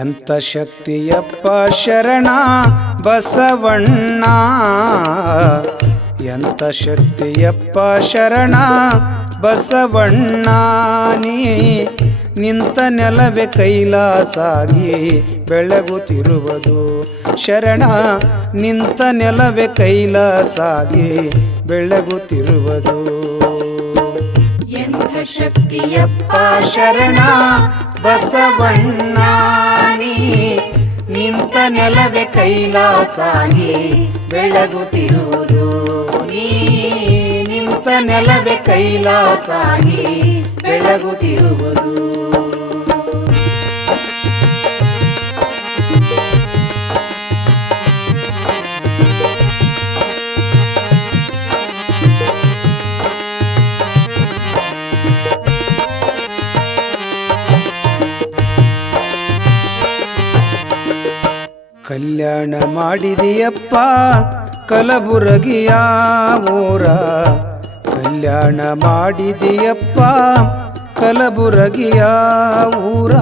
ಎಂಥ ಶಕ್ತಿಯಪ್ಪ ಶರಣ ಬಸವಣ್ಣ, ಎಂಥ ಶಕ್ತಿಯಪ್ಪ ಶರಣ ಬಸವಣ್ಣ. ನೀ ನಿಂತ ನೆಲವೇ ಕೈಲಾಸಾಗಿ ಬೆಳಗುತ್ತಿರುವುದು ಶರಣ, ನಿಂತ ನೆಲವೇ ಕೈಲಾಸಾಗಿ ಬೆಳಗುತ್ತಿರುವುದು. ಎಂಥ ಶಕ್ತಿಯಪ್ಪ ಶರಣ ಬಸವಣ್ಣ, ನೀ ನಿಂತ ನೆಲವೇ ಕೈಲಾಸಾಗಿ ಬೆಳಗುತ್ತಿರುವುದು. ನೀ ನಿಂತ ನೆಲವೇ ಕೈಲಾಸಾಗಿ ಬೆಳಗುತ್ತಿರುವುದು. ಕಲ್ಯಾಣ ಮಾಡಿದೆಯಪ್ಪ ಕಲಬುರಗಿಯ ಊರ, ಕಲ್ಯಾಣ ಮಾಡಿದೆಯಪ್ಪ ಕಲಬುರಗಿಯ ಊರ.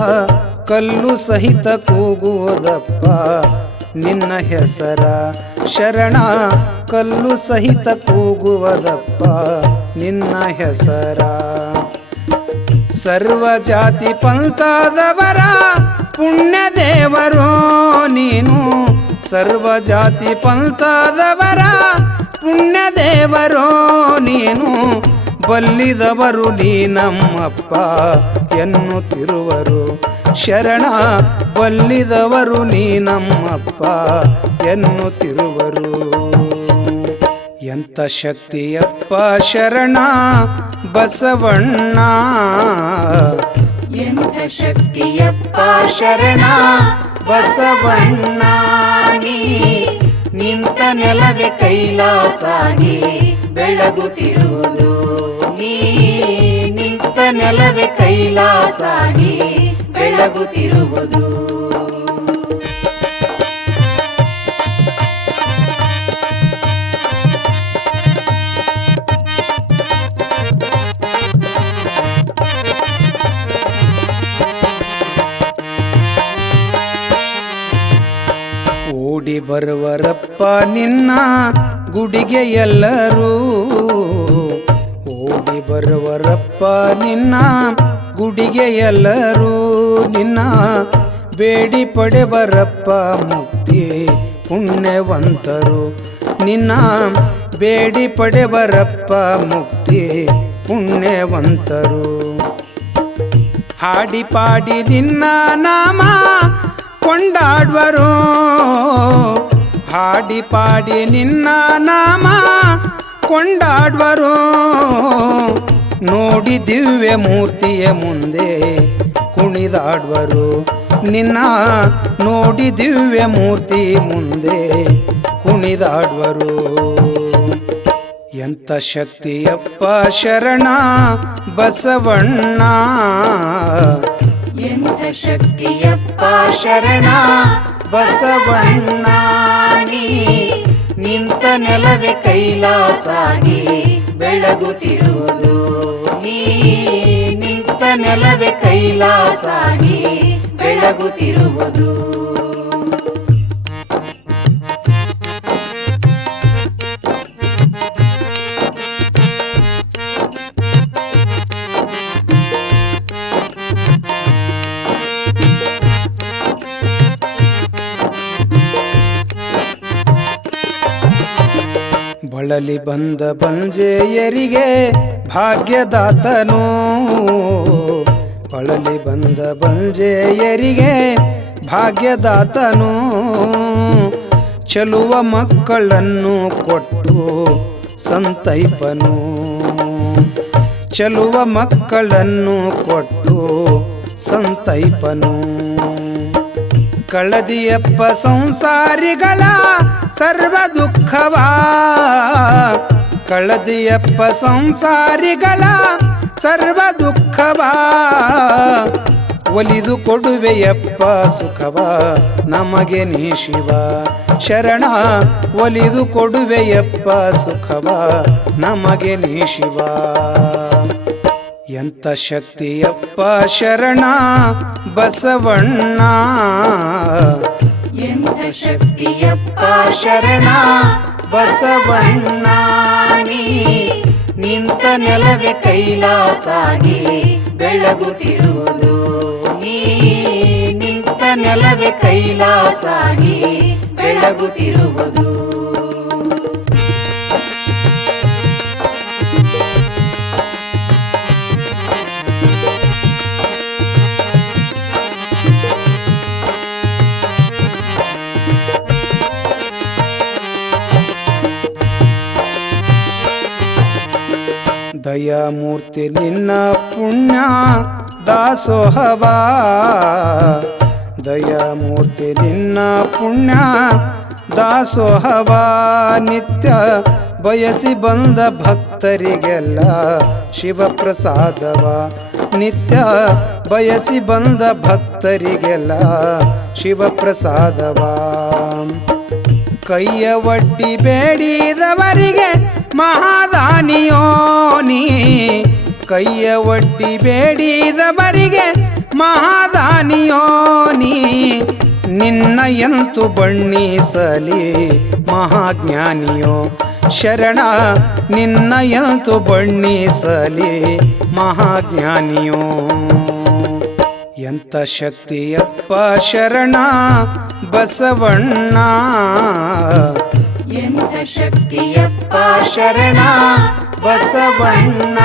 ಕಲ್ಲು ಸಹಿತ ಕೂಗುವುದಪ್ಪ ನಿನ್ನ ಹೆಸರ ಶರಣ, ಕಲ್ಲು ಸಹಿತ ಕೂಗುವುದಪ್ಪ ನಿನ್ನ ಹೆಸರ. ಸರ್ವ ಜಾತಿ ಪಂಥದವರ ಪುಣ್ಯ ದೇವರು ನೀನು, ಸರ್ವ ಜಾತಿ ಪಂಥದವರ ಪುಣ್ಯ ದೇವರು ನೀನು. ಬಲ್ಲಿದವರು ನೀ ನಮ್ಮಪ್ಪ ಎನ್ನುತ್ತಿರುವರು ಶರಣ, ಬಲ್ಲಿದವರು ನೀ ನಮ್ಮಪ್ಪ ಎನ್ನುತ್ತಿರುವರು. ಎಂಥ ಶಕ್ತಿಯಪ್ಪ ಶರಣ ಬಸವಣ್ಣ, ಎಂಥ ಶಕ್ತಿಯಪ್ಪ ಶರಣ ಬಸವಣ್ಣ. ನೀ ನಿಂತ ನೆಲವೇ ಕೈಲಾಸಾಗಿ ಬೆಳಗುತ್ತಿರುವುದು. ನೀ ನಿಂತ ನೆಲವೇ ಕೈಲಾಸಾಗಿ ಬೆಳಗುತ್ತಿರುವುದು. ಓಡಿ ಬರುವರಪ್ಪ ನಿನ್ನ ಗುಡಿಗೆ ಎಲ್ಲರೂ, ಓಡಿ ಬರುವರಪ್ಪ ನಿನ್ನ ಗುಡಿಗೆ ಎಲ್ಲರೂ. ನಿನ್ನ ಬೇಡಿ ಪಡೆವರಪ್ಪ ಮುಕ್ತಿ ಪುಣ್ಯವಂತರು, ನಿನ್ನ ಬೇಡಿ ಪಡೆವರಪ್ಪ ಮುಕ್ತಿ ಪುಣ್ಯವಂತರು. ಹಾಡಿ ಪಾಡಿ ನಿನ್ನ ನಾಮ ಕೊಂಡಾಡುವರು, ಹಾಡಿ ಪಾಡಿ ನಿನ್ನ ನಾಮ ಕೊಂಡಾಡುವರು. ನೋಡಿ ದಿವ್ಯ ಮೂರ್ತಿಯ ಮುಂದೆ ಕುಣಿದಾಡುವರು, ನಿನ್ನ ನೋಡಿ ದಿವ್ಯ ಮೂರ್ತಿ ಮುಂದೆ ಕುಣಿದಾಡುವರು. ಎಂಥ ಶಕ್ತಿಯಪ್ಪ ಶರಣ ಬಸವಣ್ಣ, ಎಂಥ ಶಕ್ತಿಯಪ್ಪ ಶರಣ ಬಸವಣ್ಣ. ನೀ ನಿಂತ ನೆಲವೇ ಕೈಲಾಸಾಗಿ ಬೆಳಗುತ್ತಿರುವುದು. ನೀ ನಿಂತ ನೆಲವೇ ಕೈಲಾಸಾಗಿ ಬೆಳಗುತ್ತಿರುವುದು. ಬಳಲಿ ಬಂದ ಬಂಜೆಯರಿಗೆ ಭಾಗ್ಯದಾತನು, ಬಳಲಿ ಬಂದ ಬಂಜೆಯರಿಗೆ ಭಾಗ್ಯದಾತನು. ಚಲುವ ಮಕ್ಕಳನ್ನು ಕೊಟ್ಟು ಸಂತೈಪನು, ಚಲುವ ಮಕ್ಕಳನ್ನು ಕೊಟ್ಟು ಸಂತೈಪನು. ಕಳದಿಯಪ್ಪ ಸಂಸಾರಿಗಳ ಸರ್ವ ದುಃಖವ, ಕಳದಿಯಪ್ಪ ಸಂಸಾರಿಗಳ ಸರ್ವ ದುಃಖವ. ಒಲಿದು ಕೊಡುವೆಯಪ್ಪ ಸುಖವ ನಮಗೆ ನೀ ಶಿವ ಶರಣ, ಒಲಿದು ಕೊಡುವೆಯಪ್ಪ ಸುಖವ ನಮಗೆ ನೀ ಶಿವ. ಎಂಥ ಶಕ್ತಿಯಪ್ಪ ಶರಣ ಬಸವಣ್ಣ, ಎಂಥ ಶಕ್ತಿಯಪ್ಪ ಶರಣ ಬಸವಣ್ಣ. ನೀ ನಿಂತ ನೆಲವೇ ಕೈಲಾಸಾಗಿ ಬೆಳಗುತ್ತಿರುವುದು, ನೀ ನಿಂತ ನೆಲವೇ ಕೈಲಾಸಾಗಿ ಬೆಳಗುತ್ತಿರುವುದು. ದಯಾಮೂರ್ತಿ ನಿನ್ನ ಪುಣ್ಯ ದಾಸೋಹವ, ದಯಾಮೂರ್ತಿ ನಿನ್ನ ಪುಣ್ಯ ದಾಸೋಹವ. ನಿತ್ಯ ಬಯಸಿ ಬಂದ ಭಕ್ತರಿಗೆಲ್ಲ ಶಿವಪ್ರಸಾದವ, ನಿತ್ಯ ಬಯಸಿ ಬಂದ ಭಕ್ತರಿಗೆಲ್ಲ ಶಿವಪ್ರಸಾದವ. ಕೈಯ ಒಡ್ಡಿ ಬೇಡಿದವರಿಗೆ ಮಹಾದಾನಿಯೋ ನೀ, ಕೈಯ ಒಡ್ಡಿ ಬೇಡಿದವರಿಗೆ ಮಹಾದಾನಿಯೋ ನೀ. ನಿನ್ನ ಎಂತು ಬಣ್ಣಿಸಲಿ ಮಹಾಜ್ಞಾನಿಯೋ ಶರಣ, ನಿನ್ನ ಎಂತು ಬಣ್ಣಿಸಲಿ ಮಹಾಜ್ಞಾನಿಯೋ. ಎಂಥ ಶಕ್ತಿಯಪ್ಪ ಶರಣ ಬಸವಣ್ಣ, ಎಂಥ ಶಕ್ತಿಯಪ್ಪ ಶರಣ ಬಸವಣ್ಣ.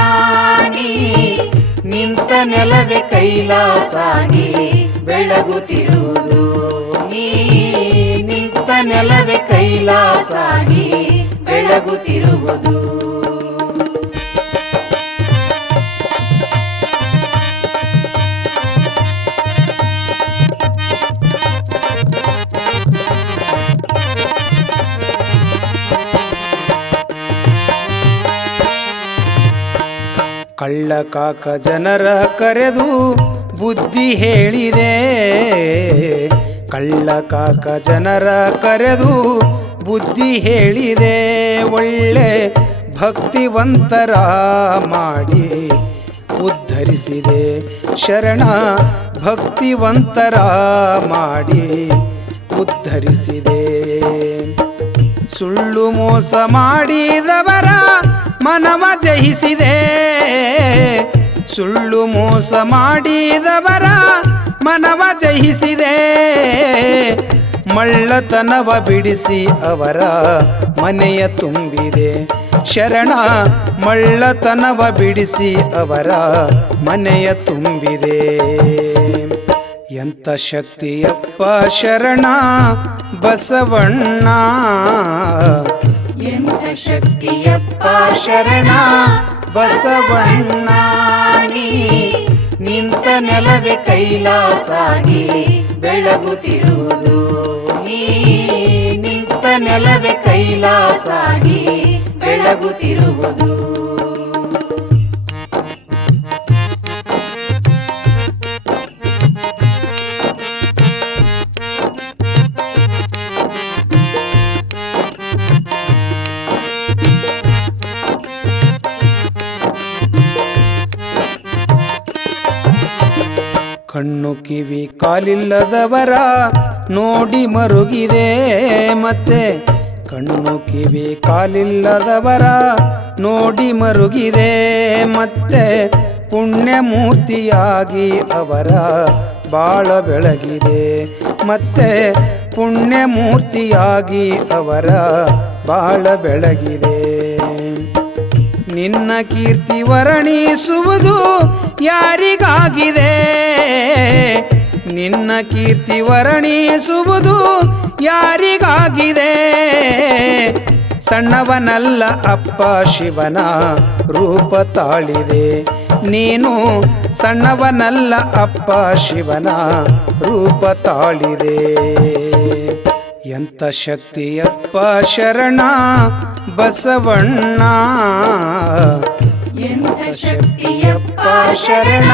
ನೀ ನಿಂತ ನೆಲವೇ ಕೈಲಾಸಾಗಿ ಬೆಳಗುತ್ತಿರುವುದು, ನೀ ನಿಂತ ನೆಲವೇ ಕೈಲಾಸಾಗಿ ಬೆಳಗುತ್ತಿರುವುದು. ಕಳ್ಳ ಕಾಕ ಜನರ ಕರೆದು ಬುದ್ಧಿ ಹೇಳಿದೆ, ಕಳ್ಳ ಕಾಕ ಜನರ ಕರೆದು ಬುದ್ಧಿ ಹೇಳಿದೆ. ಒಳ್ಳೆ ಭಕ್ತಿವಂತರ ಮಾಡಿ ಉದ್ಧರಿಸಿದೆ ಶರಣ, ಭಕ್ತಿವಂತರ ಮಾಡಿ ಉದ್ಧರಿಸಿದೆ. ಸುಳ್ಳು ಮೋಸ ಮಾಡಿದವರ ಮನವ ಜಯಿಸಿದೆ, ಸುಳ್ಳು ಮೋಸ ಮಾಡಿದವರ ಮನವ ಜಯಿಸಿದೆ. ಮಳ್ಳತನವ ಬಿಡಿಸಿ ಅವರ ಮನೆಯ ತುಂಬಿದೆ ಶರಣ, ಮಳ್ಳತನವ ಬಿಡಿಸಿ ಅವರ ಮನೆಯ ತುಂಬಿದೆ. ಎಂಥ ಶಕ್ತಿಯಪ್ಪ ಶರಣ ಬಸವಣ್ಣ, ಎಂಥ ಶಕ್ತಿಯಪ್ಪ ಶರಣ ಬಸವಣ್ಣ. ನೀ ನಿಂತ ನೆಲವೇ ಕೈಲಾಸಾಗಿ ಬೆಳಗುತ್ತಿರುವುದು, ನೀ ನಿಂತ ನೆಲವೇ ಕೈಲಾಸಾಗಿ ಬೆಳಗುತ್ತಿರುವುದು. ಕಣ್ಣು ಕಿವಿ ಕಾಲಿಲ್ಲದವರ ನೋಡಿ ಮರುಗಿದೆ ಮತ್ತೆ, ಕಣ್ಣು ಕಿವಿ ಕಾಲಿಲ್ಲದವರ ನೋಡಿ ಮರುಗಿದೆ ಮತ್ತೆ. ಪುಣ್ಯಮೂರ್ತಿಯಾಗಿ ಅವರ ಬಾಳ ಬೆಳಗಿದೆ ಮತ್ತೆ, ಪುಣ್ಯಮೂರ್ತಿಯಾಗಿ ಅವರ ಬಾಳ ಬೆಳಗಿದೆ. ನಿನ್ನ ಕೀರ್ತಿ ವರ್ಣಿಸುವುದು ಯಾರಿಗಾಗಿದೆ, ನಿನ್ನ ಕೀರ್ತಿ ವರ್ಣಿಸುವುದು ಯಾರಿಗಾಗಿದೆ. ಸಣ್ಣವನಲ್ಲ ಅಪ್ಪ ಶಿವನ ರೂಪ ತಾಳಿದೆ ನೀನು, ಸಣ್ಣವನಲ್ಲ ಅಪ್ಪ ಶಿವನ ರೂಪ ತಾಳಿದೆ. ಎಂಥ ಶಕ್ತಿಯಪ್ಪ ಶರಣ ಬಸವಣ್ಣ, ಎಂಥ ಶಕ್ತಿಯಪ್ಪ ಶರಣ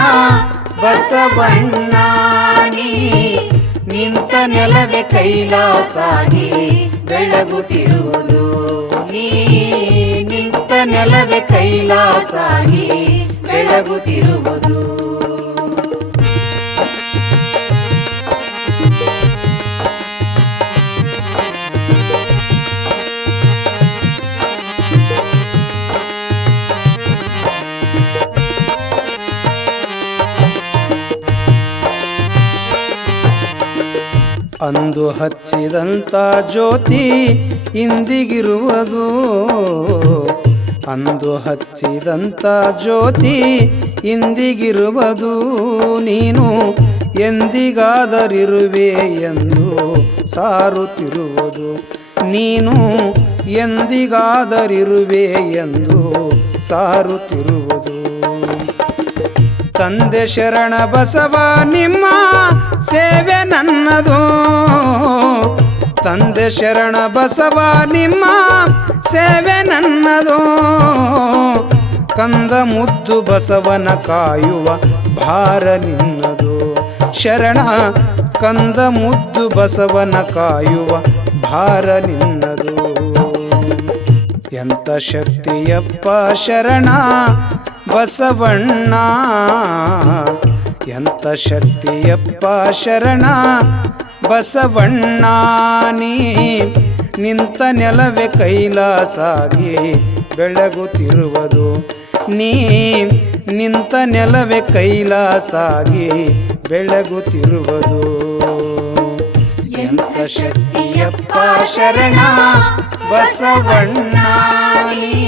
ಬಸವಣ್ಣ. ನೀ ನಿಂತ ನೆಲವೇ ಕೈಲಾಸಾಗಿ ಬೆಳಗುತ್ತಿರುವುದು, ನೀ ನಿಂತ ನೆಲವೇ ಕೈಲಾಸಾಗಿ ಬೆಳಗುತ್ತಿರುವುದು. ಅಂದು ಹಚ್ಚಿದಂಥ ಜ್ಯೋತಿ ಇಂದಿಗಿರುವುದು. ಅಂದು ಹಚ್ಚಿದಂಥ ಜ್ಯೋತಿ ಇಂದಿಗಿರುವುದು. ನೀನು ಎಂದಿಗಾದರಿರುವೆ ಎಂದು ಸಾರುತ್ತಿರುವುದು. ನೀನು ಎಂದಿಗಾದರಿರುವೆ ಎಂದು ಸಾರುತ್ತಿರುವುದು. ತಂದೆ ಶರಣ ಬಸವ ನಿಮ್ಮ ಸೇವೆ ನನ್ನದು. ತಂದೆ ಶರಣ ಬಸವ ನಿಮ್ಮ ಸೇವೆ ನನ್ನದು. ಕಂದ ಮುದ್ದು ಬಸವನ ಕಾಯುವ ಭಾರ ನಿನ್ನದು. ಶರಣ ಕಂದ ಮುದ್ದು ಬಸವನ ಕಾಯುವ ಭಾರ ನಿನ್ನದು. ಎಂಥ ಶಕ್ತಿಯಪ್ಪ ಶರಣ ಬಸವಣ್ಣ. ಎಂಥ ಶಕ್ತಿಯಪ್ಪ ಶರಣ ಬಸವಣ್ಣ. ನೀ ನಿಂತ ನೆಲವೇ ಕೈಲಾಸಾಗಿ ಬೆಳಗುತ್ತಿರುವುದು. ನೀ ನಿಂತ ನೆಲವೇ ಕೈಲಾಸಾಗಿ ಬೆಳಗುತ್ತಿರುವುದು. ಎಂಥ ಶಕ್ತಿಯಪ್ಪ ಶರಣ ಬಸವಣ್ಣ. ನೀ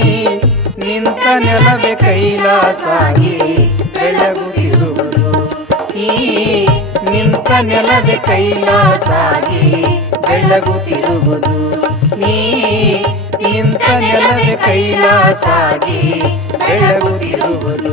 ನಿಂತ ನೆಲವೇ ಕೈಲಾಸಾಗಿ ಬೆಳಗುತ್ತಿರುವುದು. ಈ ನಿಂತ ನೆಲವೇ ಕೈಲಾಸಾಗಿ ಬೆಳಗುತ್ತಿರುವುದು. ನೀ ನಿಂತ ನೆಲವೇ ಕೈಲಾಸಾಗಿ ಬೆಳಗುತ್ತಿರುವುದು.